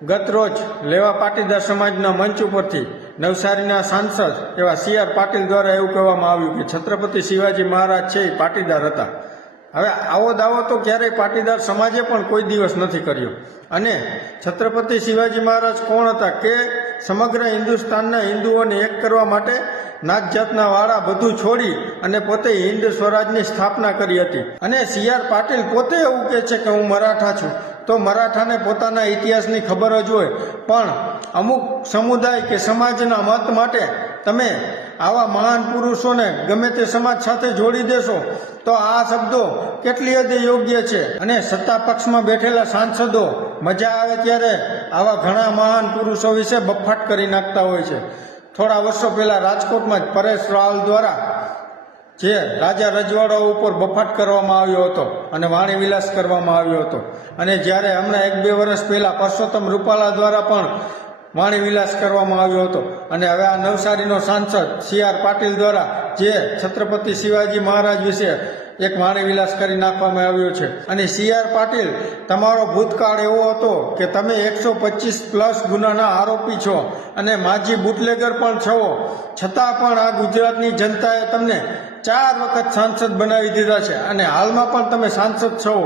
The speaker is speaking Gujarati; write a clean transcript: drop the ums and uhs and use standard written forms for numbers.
ગત રોજ લેવા પાટીદાર સમાજના મંચ ઉપરથી નવસારીના સાંસદ એવા CR પાટીલ દ્વારા એવું કહેવામાં આવ્યું કે છત્રપતિ શિવાજી મહારાજ છે એ પાટીદાર હતા. હવે આવો દાવો તો ક્યારેય પાટીદાર સમાજે પણ કોઈ દિવસ નથી કર્યો. અને છત્રપતિ શિવાજી મહારાજ કોણ હતા કે સમગ્ર હિન્દુસ્તાનના હિન્દુઓને એક કરવા માટે નાત જાતના વાળા બધું છોડી અને પોતે હિન્દ સ્વરાજની સ્થાપના કરી હતી. અને CR પાટીલ પોતે એવું કહે છે કે હું મરાઠા છું. તો મરાઠાને પોતાના ઇતિહાસની ખબર જ હોય, પણ અમુક સમુદાય કે સમાજના મત માટે તમે આવા મહાન પુરુષોને ગમે તે સમાજ સાથે જોડી દેશો તો આ શબ્દો કેટલી હદે યોગ્ય છે. અને સત્તા પક્ષમાં બેઠેલા સાંસદો મજા આવે ત્યારે આવા ઘણા મહાન પુરુષો વિશે બફાટ કરી નાખતા હોય છે. થોડા વર્ષો પહેલા રાજકોટમાં જ પરેશ રાવલ દ્વારા જે રાજા રજવાડાઓ ઉપર બફાટ કરવામાં આવ્યો હતો અને વાણી વિલાસ કરવામાં આવ્યો હતો. અને જ્યારે હમણાં 1-2 વર્ષ પહેલા પરસોત્તમ રૂપાલા દ્વારા પણ વાણી વિલાસ કરવામાં આવ્યો હતો. અને હવે આ નવસારીનો સાંસદ CR પાટીલ દ્વારા જે છત્રપતિ શિવાજી મહારાજ વિશે એક વાણી વિલાસ કરી નાખવામાં આવ્યો છે. અને CR પાટીલ, તમારો ભૂતકાળ એવો હતો કે તમે 125+ ગુનાના આરોપી છો અને માજી બુટલેગર પણ છો. છતાં પણ આ ગુજરાતની જનતાએ તમને 4 વખત સાંસદ બનાવી દીધા છે અને હાલમાં પણ તમે સાંસદ છો.